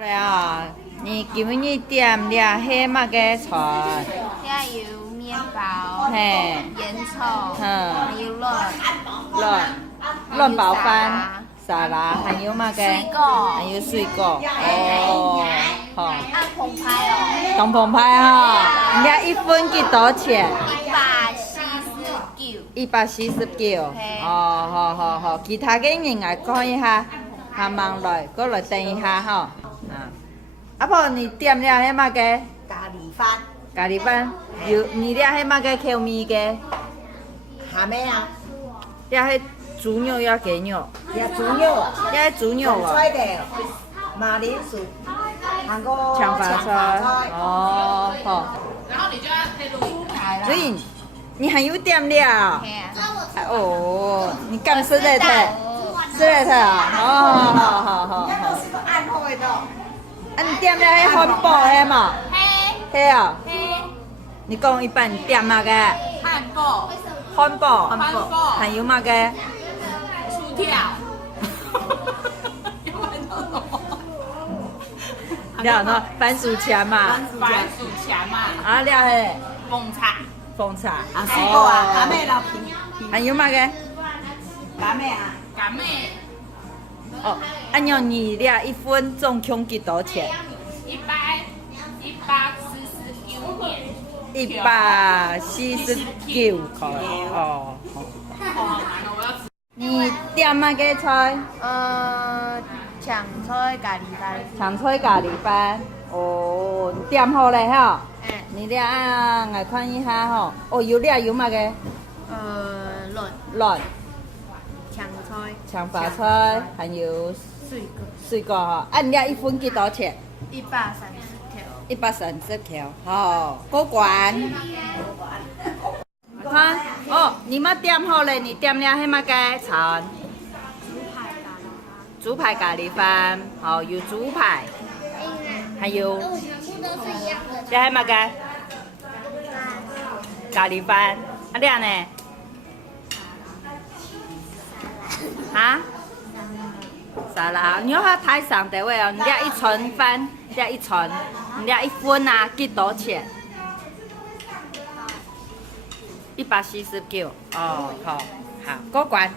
来啊，你今日点了迄么个菜？遐有面包、嘿，烟草，还有乱包饭、沙拉，还有么个？水果，还有水果。哦，好。按澎湃哦，东澎湃哈，人家一份几多钱149。149。哦，好，其他嘅人来看一下，下忙来，过来等一下哈。阿婆，你点了迄么个？咖喱饭，咖喱饭，你了迄么个口味嘅？虾米啊？了迄猪肉要鸡肉？也猪肉，了迄猪肉啊？菜的，马铃薯，韩国抢发菜。哦，好。然后你就要配猪排啦。所以你还有点了？哦，你敢吃得特？吃得特啊？好。按开的。啊，你点了迄汉堡迄嘛？嘿，迄啊？嘿，你讲一般点嘛个？汉堡、汉堡，还有嘛个？薯条。了喏，番薯签嘛？番薯签嘛。啊了迄凤茶。啊，水果啊，咖喱老皮，还有嘛个？咖喱啊，干妹哦，按照你了一份总共几多钱？149块。哦，好。你点嘛个菜？抢菜咖喱饭。香菜咖喱饭。哦，你点好嘞哈？嗯。你了来看一下哈。哦，有嘛个？卵。卵。抢菜。抢发菜，还有水果哈。按了一份几多钱130条。 130条。好，过关。看哦，你们点好了，你点了迄么个餐？猪排咖喱饭。好，有猪排，还有这迄么个咖喱饭。啊，了呢？啊？沙拉，你要它台上的位哦，你了一寸饭，了一寸，你了一份啊，几多钱？149。哦，好，过关。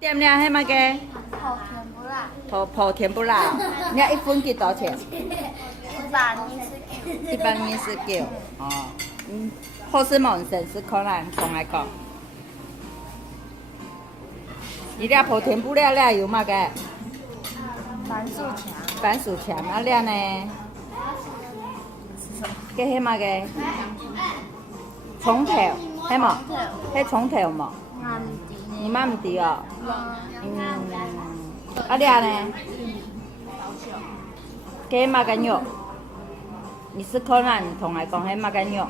点了迄么个？泡甜不辣。你了一份几多钱？129。哦，好事梦神是可能从来讲。你了泡甜不辣了有嘛个？番薯签啊了呢？给迄嘛个？葱头，迄嘛？迄葱头嘛？你妈唔知哦？啊了呢？给嘛个肉？你是可能同来讲迄嘛个肉？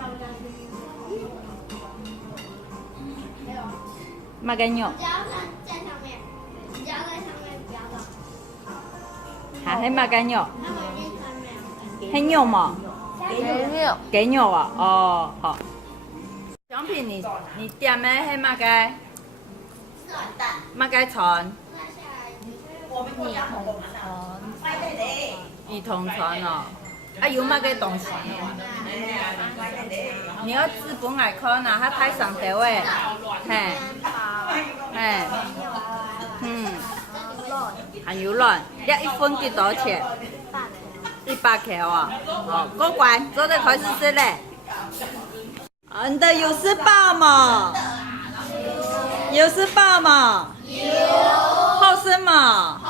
嘛个肉？迄嘛个肉？迄肉嘛？鸡肉啊？哦，好。小品你点的迄嘛个？嘛个船？一桶船哦。啊有嘛个东西？你要资本来看呐，它台上地位，嘿，还有卵，了一份几多钱？100条啊！好，过关，做得开始吃嘞。你的有吃饱吗？有吃饱吗？好吃吗？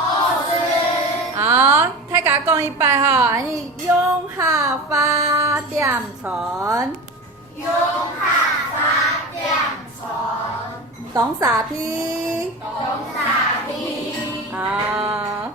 好，大家讲一摆哈，你永下发点存。懂啥批？好。